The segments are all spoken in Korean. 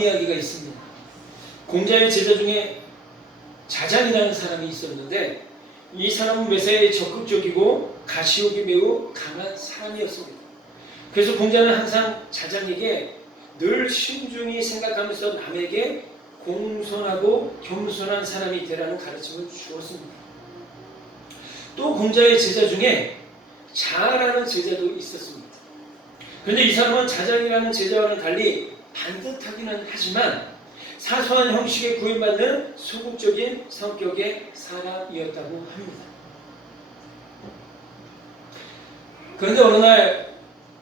이야기가 있습니다. 공자의 제자 중에 자장이라는 사람이 있었는데 이 사람은 매사에 적극적이고 가시욕이 매우 강한 사람이었습니다. 그래서 공자는 항상 자장에게 늘 신중히 생각하면서 남에게 공손하고 겸손한 사람이 되라는 가르침을 주었습니다. 또 공자의 제자 중에 자라는 제자도 있었습니다. 그런데 이 사람은 자장이라는 제자와는 달리 반듯하기는 하지만 사소한 형식에 구애받는 소극적인 성격의 사람이었다고 합니다. 그런데 어느 날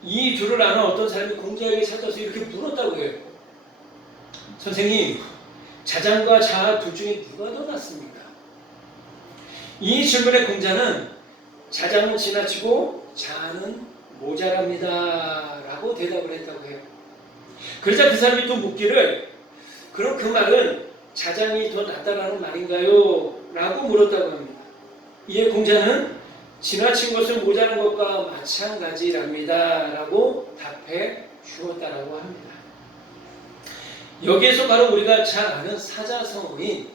이 둘을 아는 어떤 사람이 공자에게 찾아서 이렇게 물었다고 해요. 선생님, 자장과 자 둘 중에 누가 더 낫습니까? 이 질문에 공자는 자장은 지나치고 자는 모자랍니다 라고 대답을 했다고 해요. 그러자 그 사람이 또 묻기를 그럼 그 말은 자장이 더 낫다라는 말인가요? 라고 물었다고 합니다. 이에 공자는 지나친 것은 모자란 것과 마찬가지랍니다 라고 답해 주었다라고 합니다. 여기에서 바로 우리가 잘 아는 사자성어인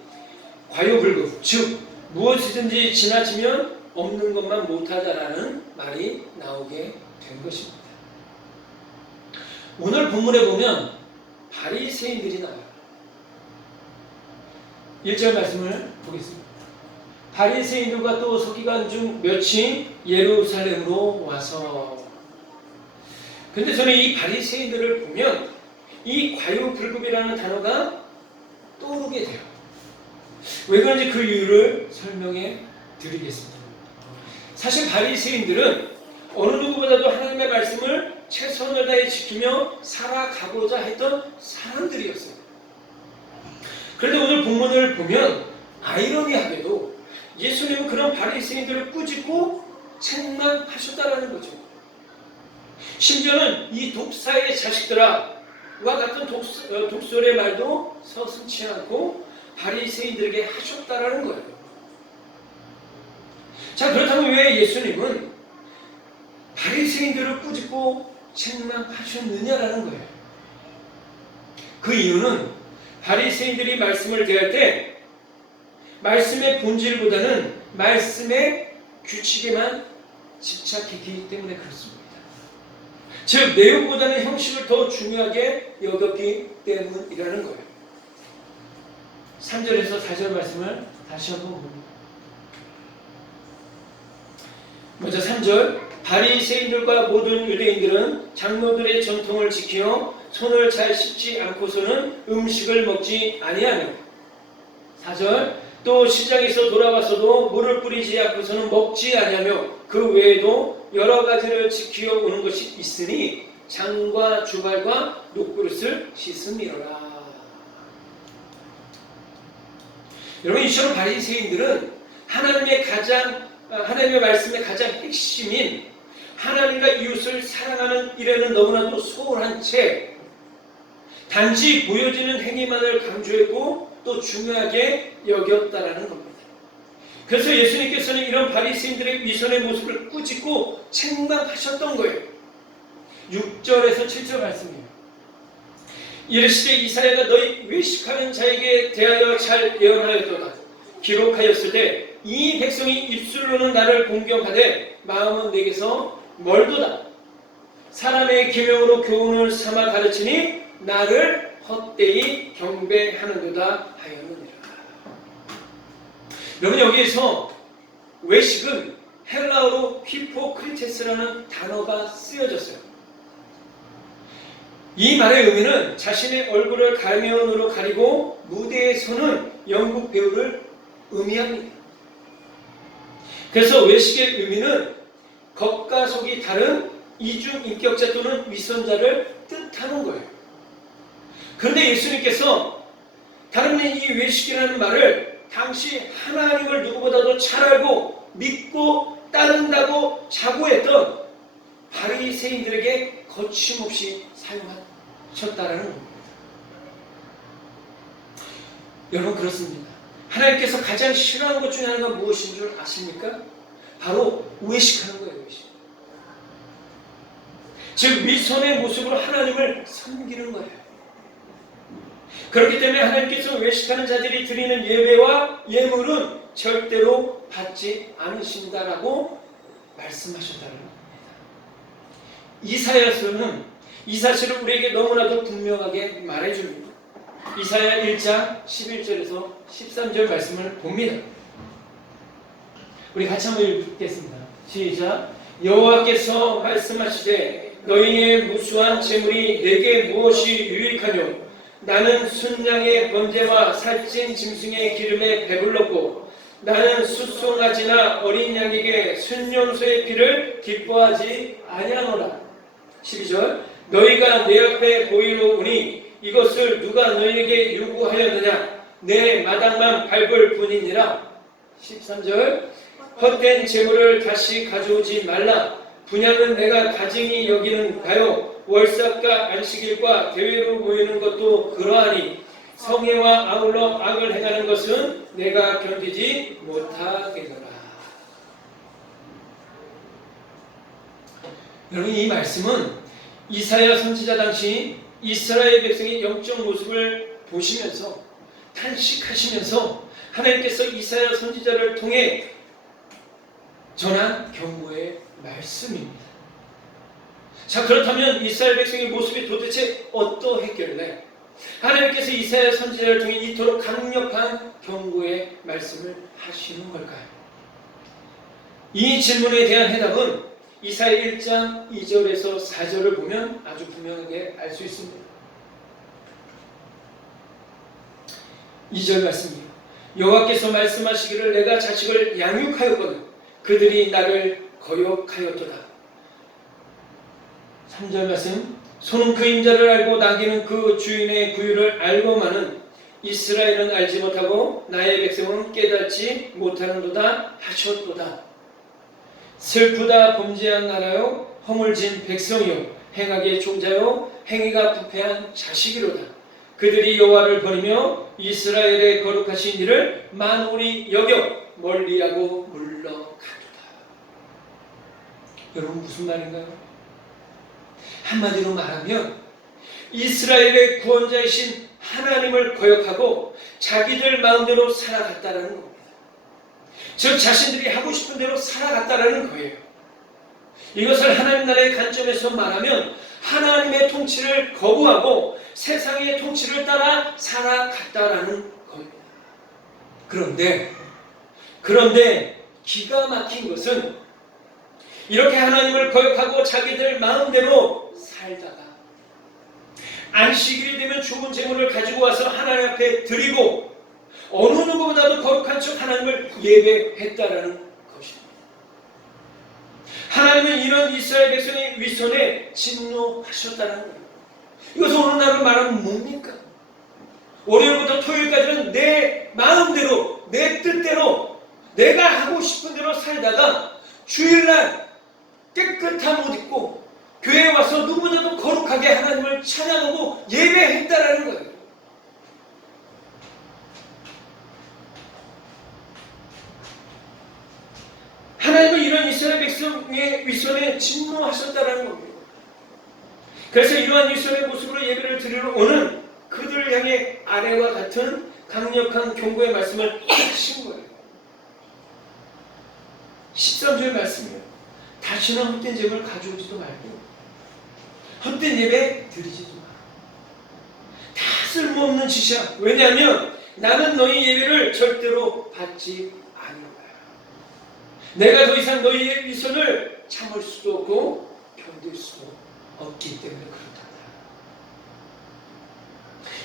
과유불급, 즉 무엇이든지 지나치면 없는 것만 못하다라는 말이 나오게 된 것입니다. 오늘 본문에 보면 바리새인들이 나와요. 1절 말씀을 보겠습니다. 바리새인들과 또 서기관 중 몇이 예루살렘으로 와서. 근데 저는 이 바리새인들을 보면 이 과유불급이라는 단어가 떠오르게 돼요. 왜 그런지 그 이유를 설명해 드리겠습니다. 사실 바리새인들은 어느 누구보다도 하나님의 말씀을 최선을 다해 지키며 살아가고자 했던 사람들이었어요. 그런데 오늘 본문을 보면 아이러니하게도 예수님은 그런 바리새인들을 꾸짖고 책망하셨다라는 거죠. 심지어는 이 독사의 자식들아 와 같은 독설의 말도 서슴지 않고 바리새인들에게 하셨다라는 거예요. 자, 그렇다면 왜 예수님은 바리새인들을 꾸짖고 책망하셨느냐라는 거예요. 그 이유는 바리새인들이 말씀을 대할 때 말씀의 본질보다는 말씀의 규칙에만 집착했기 때문에 그렇습니다. 즉 내용보다는 형식을 더 중요하게 여겼기 때문이라는 거예요. 3절에서 4절 말씀을 다시 한번 봅니다. 먼저 3절, 바리새인들과 모든 유대인들은 장로들의 전통을 지키어 손을 잘 씻지 않고서는 음식을 먹지 아니하며. 4절, 또 시장에서 돌아와서도 물을 뿌리지 않고서는 먹지 아니하며 그 외에도 여러 가지를 지키어 오는 것이 있으니 장과 주발과 녹그릇을 씻음이로라. 여러분, 이처럼 바리새인들은 하나님의 말씀의 가장 핵심인 하나님과 이웃을 사랑하는 일에는 너무나도 소홀한 채 단지 보여지는 행위만을 강조했고 또 중요하게 여겼다라는 겁니다. 그래서 예수님께서는 이런 바리새인들의 위선의 모습을 꾸짖고 책망하셨던 거예요. 6절에서 7절 말씀이에요. 이르시되 이사야가 너희 외식하는 자에게 대하여 잘 예언하였도다. 기록하였을 때 이 백성이 입술로는 나를 공경하되 마음은 내게서 멀도다. 사람의 계명으로 교훈을 삼아 가르치니 나를 헛되이 경배하는도다 하였느니라. 여러분, 여기에서 외식은 헬라어로 히포크리테스라는 단어가 쓰여졌어요. 이 말의 의미는 자신의 얼굴을 가면으로 가리고 무대에 서는 연극 배우를 의미합니다. 그래서 외식의 의미는 겉과 속이 다른 이중인격자 또는 위선자를 뜻하는 거예요. 그런데 예수님께서 다른 이 외식이라는 말을 당시 하나님을 누구보다도 잘 알고 믿고 따른다고 자부했던 바리새인들에게 거침없이 사용하셨다라는 겁니다. 여러분, 그렇습니다. 하나님께서 가장 싫어하는 것 중에 하나가 무엇인 줄 아십니까? 바로 외식하는 거예요. 외식. 즉 위선의 모습으로 하나님을 섬기는 거예요. 그렇기 때문에 하나님께서 외식하는 자들이 드리는 예배와 예물은 절대로 받지 않으신다라고 말씀하셨다는 겁니다. 이사야서는 이 사실을 우리에게 너무나도 분명하게 말해줍니다. 이사야 1장 11절에서 13절 말씀을 봅니다. 우리 같이 한번 읽겠습니다. 시작. 여호와께서 말씀하시되 너희의 무수한 재물이 내게 무엇이 유익하뇨? 나는 순양의 번제와 살찐 짐승의 기름에 배불렀고 나는 숫송아지나 어린 양에게 순염소의 피를 기뻐하지 아니하노라. 12절. 너희가 내 앞에 보이노니 이것을 누가 너희에게 요구하였느냐? 내 마당만 밟을 뿐이니라. 13절. 헛된 재물을 다시 가져오지 말라. 분양은 내가 가증히 여기는가요? 월삭과 안식일과 대회로 모이는 것도 그러하니 성회와 아울러 악을 행하는 것은 내가 견디지 못하겠노라. 여러분, 이 말씀은 이사야 선지자 당시 이스라엘 백성의 영적 모습을 보시면서 탄식하시면서 하나님께서 이사야 선지자를 통해 전한 경고의 말씀입니다. 자, 그렇다면 이스라엘 백성의 모습이 도대체 어떠했길래 하나님께서 이사야 선지자를 통해 이토록 강력한 경고의 말씀을 하시는 걸까요? 이 질문에 대한 해답은 이사야 1장 2절에서 4절을 보면 아주 분명하게 알 수 있습니다. 2절 말씀이에요. 여호와께서 말씀하시기를 내가 자식을 양육하였거든 그들이 나를 거역하였도다. 3절 말씀. 소는 그 임자를 알고 나귀는 그 주인의 구유를 알고마는 이스라엘은 알지 못하고 나의 백성은 깨닫지 못하는도다 하셨도다. 슬프다 범죄한 나라요 허물진 백성이요 행악의 종자요 행위가 부패한 자식이로다. 그들이 여호와를 버리며 이스라엘의 거룩하신 이를 만홀히 여겨 멀리하고 물러가도다. 여러분, 무슨 말인가요? 한마디로 말하면 이스라엘의 구원자이신 하나님을 거역하고 자기들 마음대로 살아갔다라는 겁니다. 즉 자신들이 하고 싶은 대로 살아갔다라는 거예요. 이것을 하나님 나라의 관점에서 말하면 하나님의 통치를 거부하고 세상의 통치를 따라 살아갔다라는 겁니다. 그런데 기가 막힌 것은 이렇게 하나님을 거역하고 자기들 마음대로 살다가 안식일이 되면 좋은 재물을 가지고 와서 하나님 앞에 드리고 어느 누구보다도 거룩한 척 하나님을 예배했다라는 것입니다. 하나님은 이런 이스라엘 백성의 위선에 진노하셨다는 거예요. 이것은 오늘날로 말하면 뭡니까? 월요일부터 토요일까지는 내 마음대로 내 뜻대로 내가 하고 싶은 대로 살다가 주일날 깨끗한 옷 입고 교회에 와서 누구보다도 거룩하게 하나님을 찬양하고 예배했다라는 거예요. 하나님은 이런 이스라엘 백성의 위선에 진노하셨다라는 겁니다. 그래서 이러한 위선의 모습으로 예배를 드리러 오는 그들을 향해 아래와 같은 강력한 경고의 말씀을 하신 거예요. 13절 말씀이에요. 다시는 헛된 재물을 가져오지도 말고 헛된 예배 드리지도 마. 다 쓸모없는 짓이야. 왜냐하면 나는 너희 예배를 절대로 받지 않을 거야. 내가 더 이상 너희의 위선을 참을 수도 없고 견딜 수도 없기 때문에 그렇다.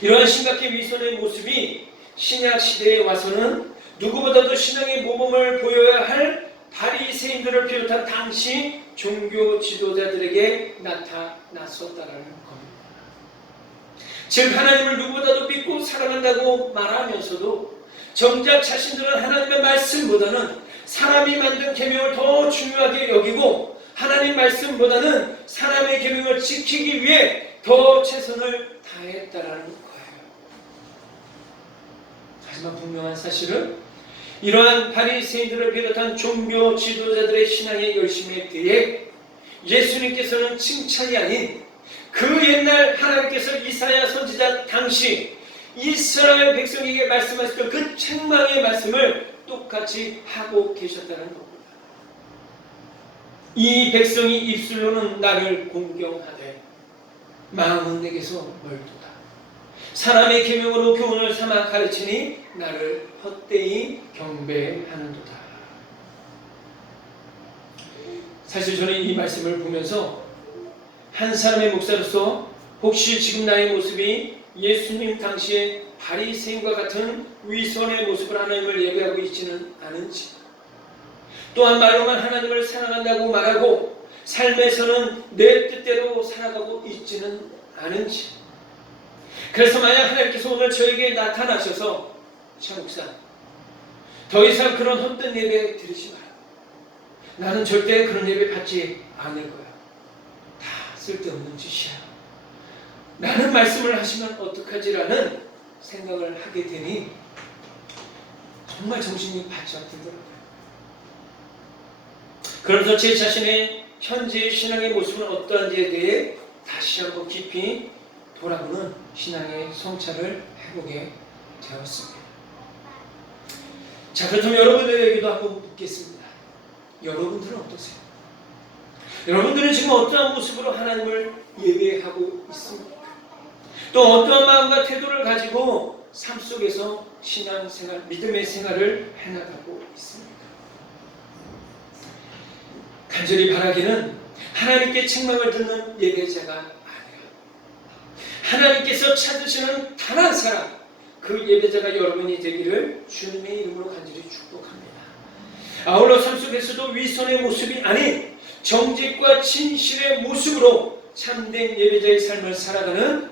이러한 심각한 위선의 모습이 신약 시대에 와서는 누구보다도 신앙의 모범을 보여야 할 바리새인들을 비롯한 당시 종교 지도자들에게 나타났었다라는 겁니다. 즉 하나님을 누구보다도 믿고 사랑한다고 말하면서도 정작 자신들은 하나님의 말씀보다는 사람이 만든 계명을 더 중요하게 여기고 하나님 말씀보다는 사람의 계명을 지키기 위해 더 최선을 다했다라는 거예요. 하지만 분명한 사실은 이러한 바리새인들을 비롯한 종교 지도자들의 신앙의 열심에 대해 예수님께서는 칭찬이 아닌 그 옛날 하나님께서 이사야 선지자 당시 이스라엘 백성에게 말씀하셨던 그 책망의 말씀을 똑같이 하고 계셨다는 겁니다. 이 백성이 입술로는 나를 공경하되 마음은 내게서 멀도다. 사람의 계명으로 교훈을 삼아 가르치니 나를 헛되이 경배하는도다. 사실 저는 이 말씀을 보면서 한 사람의 목사로서 혹시 지금 나의 모습이 예수님 당시에 바리새인과 같은 위선의 모습을 하나님을 예배하고 있지는 않은지, 또한 말로만 하나님을 사랑한다고 말하고 삶에서는 내 뜻대로 살아가고 있지는 않은지, 그래서 만약 하나님께서 오늘 저에게 나타나셔서 차 목사, 더 이상 그런 헛된 예배 드리지 마라. 나는 절대 그런 예배 받지 않을 거야. 다 쓸데없는 짓이야. 라는 말씀을 하시면 어떡하지라는 생각을 하게 되니 정말 정신이 바짝 들더라고요. 그러면서 제 자신의 현재의 신앙의 모습은 어떠한지에 대해 다시 한번 깊이 돌아보는 신앙의 성찰을 해보게 되었습니다. 자, 그렇다면 여러분들에게도 한번 묻겠습니다. 여러분들은 어떠세요? 여러분들은 지금 어떠한 모습으로 하나님을 예배하고 있습니까? 또 어떠한 마음과 태도를 가지고 삶 속에서 신앙생활, 믿음의 생활을 해나가고 있습니까? 간절히 바라기는 하나님께 책망을 듣는 예배자가 아니라 하나님께서 찾으시는 단 한 사람, 그 예배자가 여러분이 되기를 주님의 이름으로 간절히 축복합니다. 아울러 삶 속에서도 위선의 모습이 아닌 정직과 진실의 모습으로 참된 예배자의 삶을 살아가는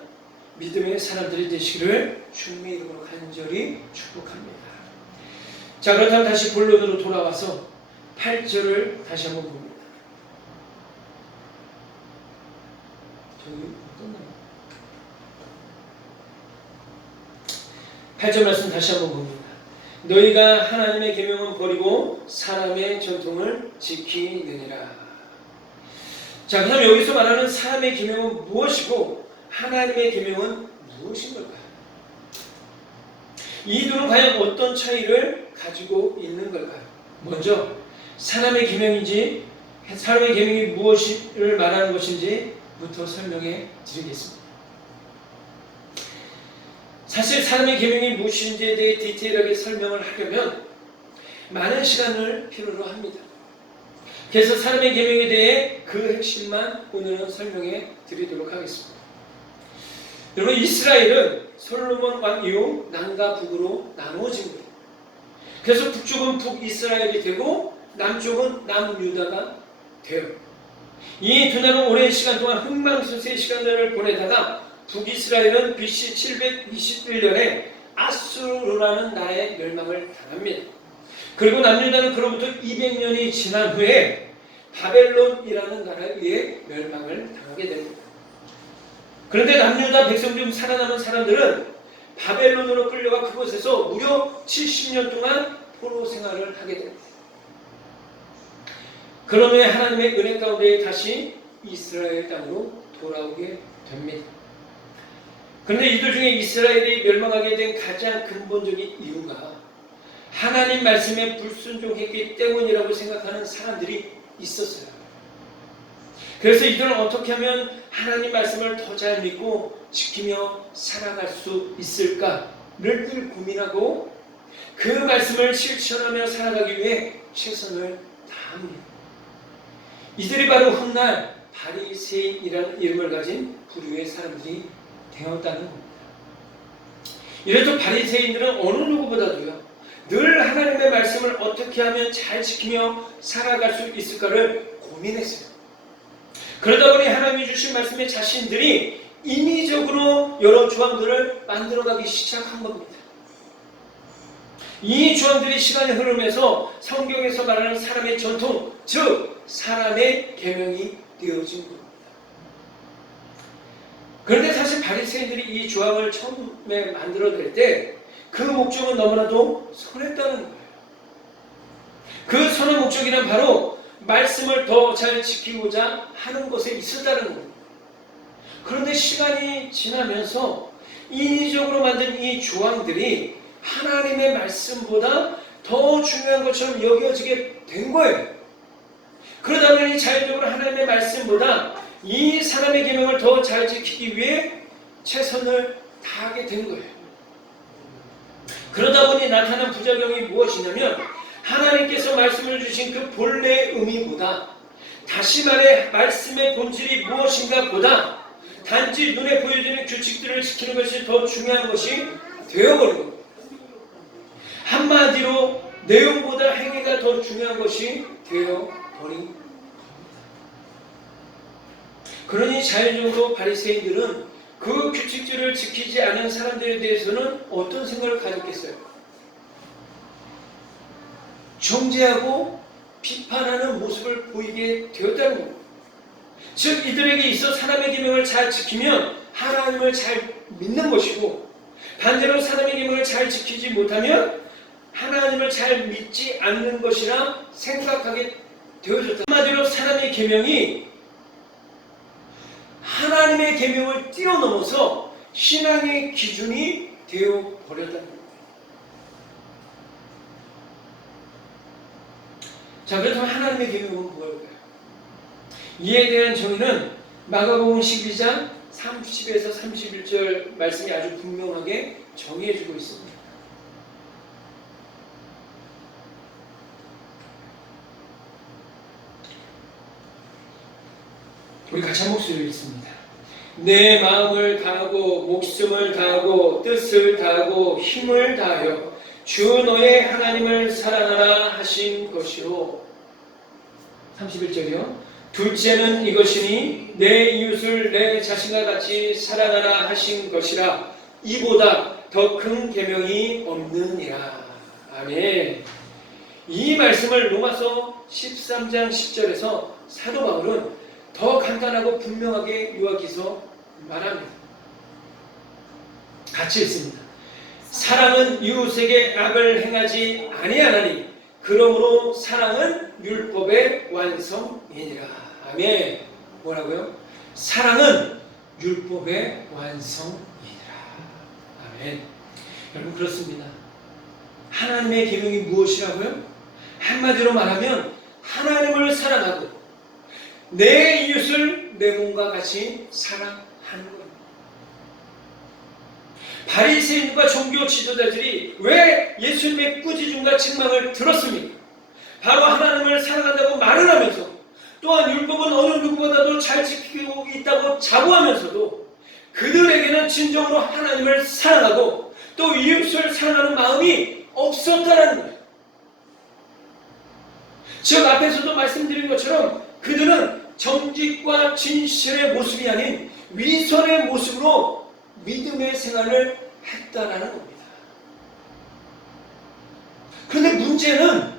믿음의 사람들이 되시기를 주님의 이름으로 간절히 축복합니다. 자, 그렇다면 다시 본론으로 돌아와서 8절을 다시 한번 봅니다. 저기 어떻나요? 8절 말씀 다시 한번 봅니다. 너희가 하나님의 계명은 버리고 사람의 전통을 지키느니라. 자, 그다음 여기서 말하는 사람의 계명은 무엇이고 하나님의 계명은 무엇인 걸까요? 이 둘은 과연 어떤 차이를 가지고 있는 걸까요? 먼저 사람의 계명인지 사람의 계명이 무엇을 말하는 것인지부터 설명해 드리겠습니다. 사실 사람의 계명이 무엇인지에 대해 디테일하게 설명을 하려면 많은 시간을 필요로 합니다. 그래서 사람의 계명에 대해 그 핵심만 오늘은 설명해 드리도록 하겠습니다. 여러분, 이스라엘은 솔로몬 왕 이후 남과 북으로 나누어진 거예요. 그래서 북쪽은 북이스라엘이 되고 남쪽은 남유다가 돼요. 이 두 나라는 오랜 시간 동안 흥망성쇠의 시간을 보내다가 북이스라엘은 BC 721년에 아수르라는 나라의 멸망을 당합니다. 그리고 남유다는 그로부터 200년이 지난 후에 바벨론이라는 나라에 의해 멸망을 당하게 됩니다. 그런데 남유다 백성 중 살아남은 사람들은 바벨론으로 끌려가 그곳에서 무려 70년 동안 포로 생활을 하게 됩니다. 그런 후에 하나님의 은혜 가운데 다시 이스라엘 땅으로 돌아오게 됩니다. 그런데 이들 중에 이스라엘이 멸망하게 된 가장 근본적인 이유가 하나님 말씀에 불순종했기 때문이라고 생각하는 사람들이 있었어요. 그래서 이들은 어떻게 하면 하나님 말씀을 더 잘 믿고 지키며 살아갈 수 있을까를 늘 고민하고 그 말씀을 실천하며 살아가기 위해 최선을 다합니다. 이들이 바로 훗날 바리새인이라는 이름을 가진 부류의 사람들이 되었다는 겁니다. 이래도 바리새인들은 어느 누구보다도요, 늘 하나님의 말씀을 어떻게 하면 잘 지키며 살아갈 수 있을까를 고민했어요. 그러다 보니 하나님이 주신 말씀에 자신들이 인위적으로 여러 조항들을 만들어가기 시작한 겁니다. 이 조항들이 시간이 흐르면서 성경에서 말하는 사람의 전통, 즉 사람의 계명이 되어진 겁니다. 그런데 사실 바리새인들이 이 조항을 처음에 만들어낼 때 그 목적은 너무나도 선했다는 거예요. 그 선한 목적이란 바로 말씀을 더 잘 지키고자 하는 것에 있었다는 겁니다. 그런데 시간이 지나면서 인위적으로 만든 이 조항들이 하나님의 말씀보다 더 중요한 것처럼 여겨지게 된 거예요. 그러다 보니 자연적으로 하나님의 말씀보다 이 사람의 계명을 더 잘 지키기 위해 최선을 다하게 된 거예요. 그러다 보니 나타난 부작용이 무엇이냐면 하나님께서 말씀을 주신 그 본래의 의미보다, 다시 말해 말씀의 본질이 무엇인가 보다 단지 눈에 보여지는 규칙들을 지키는 것이 더 중요한 것이 되어버린 겁니다. 한마디로 내용보다 행위가 더 중요한 것이 되어버린 겁니다. 그러니 자연적으로 바리새인들은 그 규칙들을 지키지 않은 사람들에 대해서는 어떤 생각을 가졌겠어요? 정죄하고 비판하는 모습을 보이게 되었다는 겁니다. 즉 이들에게 있어 사람의 계명을 잘 지키면 하나님을 잘 믿는 것이고, 반대로 사람의 계명을 잘 지키지 못하면 하나님을 잘 믿지 않는 것이라 생각하게 되어졌다. 한마디로 사람의 계명이 하나님의 계명을 뛰어넘어서 신앙의 기준이 되어버렸다는 겁니다. 자, 그렇다면 하나님의 계명은 뭐일까요? 이에 대한 정의는 마가복음 12장 30에서 31절 말씀이 아주 분명하게 정의해주고 있습니다. 우리 같이 한 목소리로 읽습니다. 내 마음을 다하고 목숨을 다하고 뜻을 다하고 힘을 다하여 주 너의 하나님을 사랑하라 하신 것이요. 31절이요. 둘째는 이것이니 내 이웃을 내 자신과 같이 사랑하라 하신 것이라. 이보다 더 큰 계명이 없느니라. 아멘. 이 말씀을 로마서 13장 10절에서 사도 바울은 더 간단하고 분명하게 요약해서 말합니다. 같이 읽습니다. 사랑은 이웃에게 악을 행하지 아니하나니 그러므로 사랑은 율법의 완성이니라. 아멘. 뭐라고요? 사랑은 율법의 완성이니라. 아멘. 여러분 그렇습니다. 하나님의 계명이 무엇이라고요? 한마디로 말하면 하나님을 사랑하고 내 이웃을 내 몸과 같이 사랑하는 겁니다. 바리새인과 종교 지도자들이 왜 예수님의 꾸짖음과 책망을 들었습니까? 바로 하나님을 사랑한다고 말을 하면서 또한 율법은 어느 누구보다도 잘 지키고 있다고 자부하면서도 그들에게는 진정으로 하나님을 사랑하고 또 이웃을 사랑하는 마음이 없었다는 거예요. 즉 앞에서도 말씀드린 것처럼 그들은 정직과 진실의 모습이 아닌 위선의 모습으로 믿음의 생활을 했다라는 겁니다. 그런데 문제는,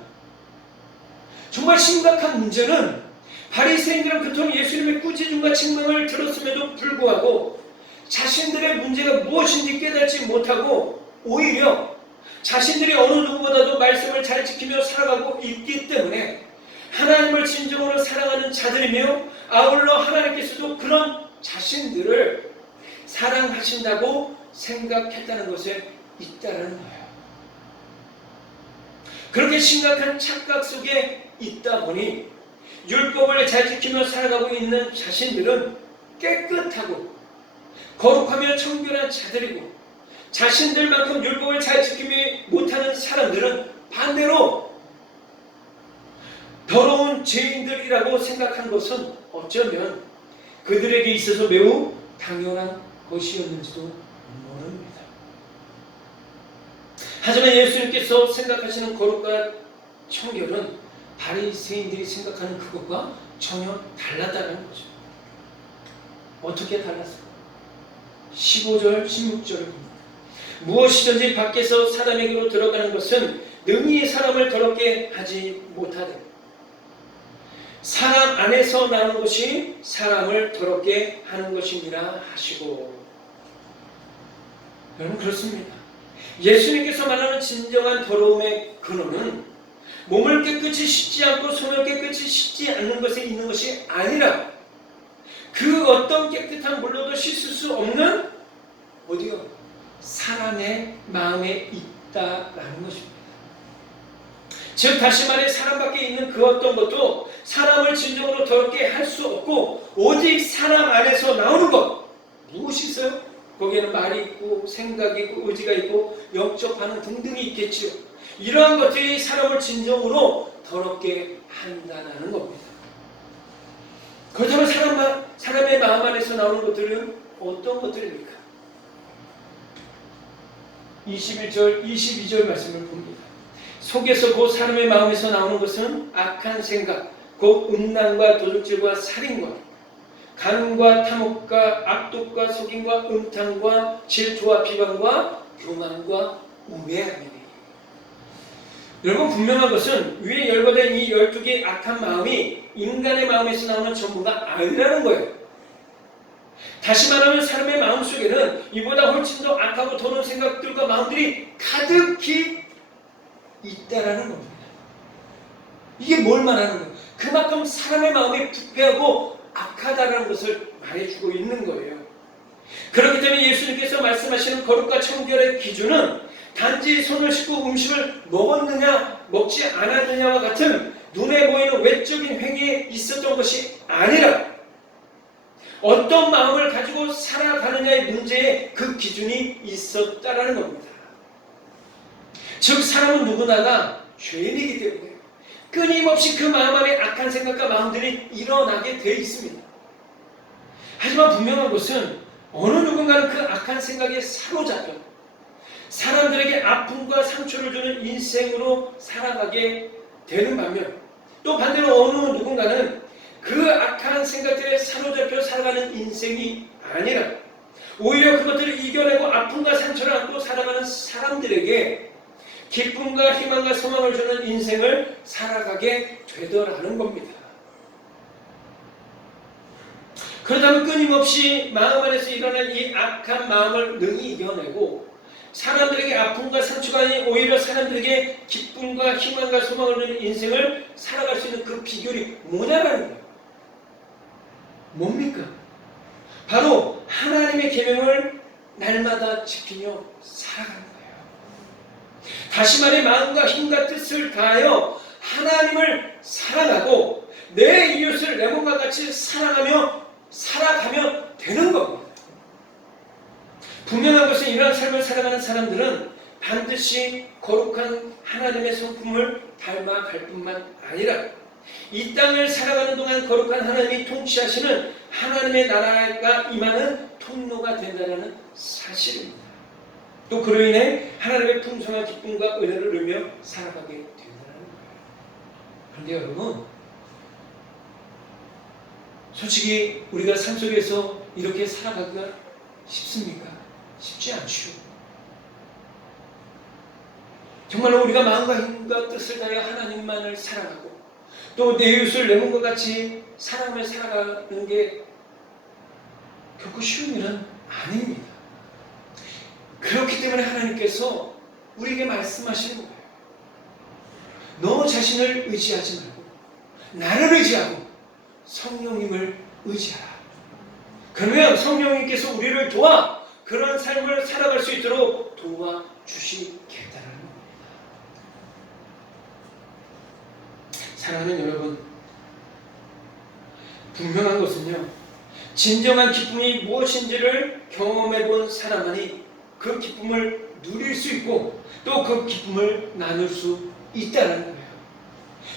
정말 심각한 문제는 바리새인들은 그토록 예수님의 꾸짖음과 책망을 들었음에도 불구하고 자신들의 문제가 무엇인지 깨닫지 못하고 오히려 자신들이 어느 누구보다도 말씀을 잘 지키며 살아가고 있기 때문에 하나님을 진정으로 사랑하는 자들이며 아울러 하나님께서도 그런 자신들을 사랑하신다고 생각했다는 것에 있다는 거예요. 그렇게 심각한 착각 속에 있다 보니 율법을 잘 지키며 살아가고 있는 자신들은 깨끗하고 거룩하며 청결한 자들이고, 자신들만큼 율법을 잘 지키지 못하는 사람들은 반대로 더러운 죄인들이라고 생각한 것은 어쩌면 그들에게 있어서 매우 당연한 것이었는지도 모릅니다. 하지만 예수님께서 생각하시는 거룩과 청결은 바리새인들이 생각하는 그것과 전혀 달랐다는 거죠. 어떻게 달랐을까? 15절, 16절을 봅니다. 무엇이든지 밖에서 사람에게로 들어가는 것은 능히 사람을 더럽게 하지 못하되 사람 안에서 나오는 것이 사람을 더럽게 하는 것이니라 하시고. 여러분 그렇습니다. 예수님께서 말하는 진정한 더러움의 근원은 몸을 깨끗이 씻지 않고 손을 깨끗이 씻지 않는 것에 있는 것이 아니라 그 어떤 깨끗한 물로도 씻을 수 없는 어디요? 사람의 마음에 있다라는 것입니다. 즉 다시 말해 사람 밖에 있는 그 어떤 것도 사람을 진정으로 더럽게 할 수 없고 오직 사람 안에서 나오는 것 무엇이 있어요? 거기에는 말이 있고 생각이 있고 의지가 있고 영적 반응 등등이 있겠지요. 이러한 것들이 사람을 진정으로 더럽게 한다는 겁니다. 그렇다면 사람의 마음 안에서 나오는 것들은 어떤 것들입니까? 21절, 22절 말씀을 봅니다. 속에서 곧 사람의 마음에서 나오는 것은 악한 생각, 곧 음란과 도둑질과 살인과 간과 탐욕과 악독과 속임과 음탕과 질투와 비방과 교만과 우매함이니. 여러분 분명한 것은 위에 열거된 이 12개의 악한 마음이 인간의 마음에서 나오는 전부가 아니라는 거예요. 다시 말하면 사람의 마음 속에는 이보다 훨씬 더 악하고 더러운 생각들과 마음들이 가득히 있다라는 겁니다. 이게 뭘 말하는 거예요? 그만큼 사람의 마음이 부패하고 악하다라는 것을 말해주고 있는 거예요. 그렇기 때문에 예수님께서 말씀하시는 거룩과 청결의 기준은 단지 손을 씻고 음식을 먹었느냐 먹지 않았느냐와 같은 눈에 보이는 외적인 행위에 있었던 것이 아니라 어떤 마음을 가지고 살아가느냐의 문제에 그 기준이 있었다라는 겁니다. 즉 사람은 누구나가 죄인이기 때문에 끊임없이 그 마음 안에 악한 생각과 마음들이 일어나게 되어 있습니다. 하지만 분명한 것은 어느 누군가는 그 악한 생각에 사로잡혀 사람들에게 아픔과 상처를 주는 인생으로 살아가게 되는 반면 또 반대로 어느 누군가는 그 악한 생각들에 사로잡혀 살아가는 인생이 아니라 오히려 그것들을 이겨내고 아픔과 상처를 안고 살아가는 사람들에게 기쁨과 희망과 소망을 주는 인생을 살아가게 되더라는 겁니다. 그렇다면 끊임없이 마음 안에서 일어난 이 악한 마음을 능히 이겨내고 사람들에게 아픔과 상처가 아닌 오히려 사람들에게 기쁨과 희망과 소망을 주는 인생을 살아갈 수 있는 그 비결이 뭐냐라는 거예요. 뭡니까? 바로 하나님의 계명을 날마다 지키며 살아가는 거예요. 다시 말해 마음과 힘과 뜻을 다하여 하나님을 사랑하고 내 이웃을 내 몸과 같이 사랑하며 살아가면 되는 겁니다. 분명한 것은 이러한 삶을 살아가는 사람들은 반드시 거룩한 하나님의 성품을 닮아갈 뿐만 아니라 이 땅을 살아가는 동안 거룩한 하나님이 통치하시는 하나님의 나라가 임하는 통로가 된다는 사실입니다. 또 그로 인해 하나님의 풍성한 기쁨과 은혜를 누리며 살아가게 된다는 거예요. 그런데 여러분 솔직히 우리가 삶 속에서 이렇게 살아가기가 쉽습니까? 쉽지 않죠. 정말로 우리가 마음과 힘과 뜻을 다해 하나님만을 사랑하고 또 내 이웃을 내 몸과 같이 사랑하며 살아가는 게 결코 쉬운 일은 아닙니다. 그렇기 때문에 하나님께서 우리에게 말씀하시는 거예요. 너 자신을 의지하지 말고 나를 의지하고 성령님을 의지하라. 그러면 성령님께서 우리를 도와 그런 삶을 살아갈 수 있도록 도와주시겠다는 겁니다. 사랑하는 여러분, 분명한 것은요, 진정한 기쁨이 무엇인지를 경험해본 사람만이 그 기쁨을 누릴 수 있고 또 그 기쁨을 나눌 수 있다는 거예요.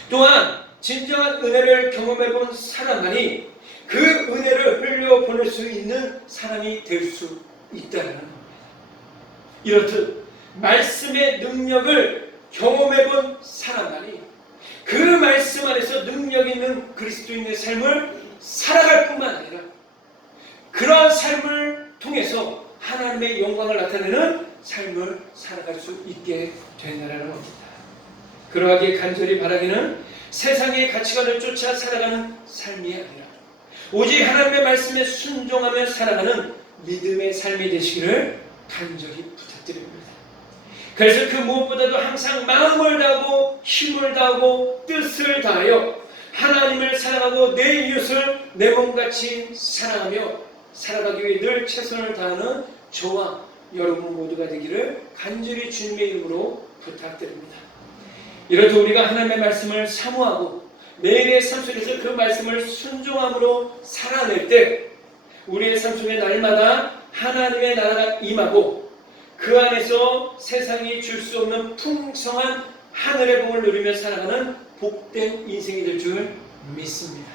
또한 진정한 은혜를 경험해본 사람만이 그 은혜를 흘려보낼 수 있는 사람이 될 수 있다는 겁니다. 이렇듯 말씀의 능력을 경험해본 사람만이 그 말씀 안에서 능력 있는 그리스도인의 삶을 살아갈 뿐만 아니라 그러한 삶을 통해서 하나님의 영광을 나타내는 삶을 살아갈 수 있게 된다는 겁니다. 그러하기에 간절히 바라기는 세상의 가치관을 쫓아 살아가는 삶이 아니라 오직 하나님의 말씀에 순종하며 살아가는 믿음의 삶이 되시기를 간절히 부탁드립니다. 그래서 그 무엇보다도 항상 마음을 다하고 힘을 다하고 뜻을 다하여 하나님을 사랑하고 내 이웃을 내 몸같이 사랑하며 살아가기 위해 늘 최선을 다하는 저와 여러분 모두가 되기를 간절히 주님의 이름으로 부탁드립니다. 이렇듯 우리가 하나님의 말씀을 사모하고 매일의 삶 속에서 그 말씀을 순종함으로 살아낼 때 우리의 삶 속에 날마다 하나님의 나라가 임하고 그 안에서 세상이 줄 수 없는 풍성한 하늘의 복을 누리며 살아가는 복된 인생이 될 줄 믿습니다.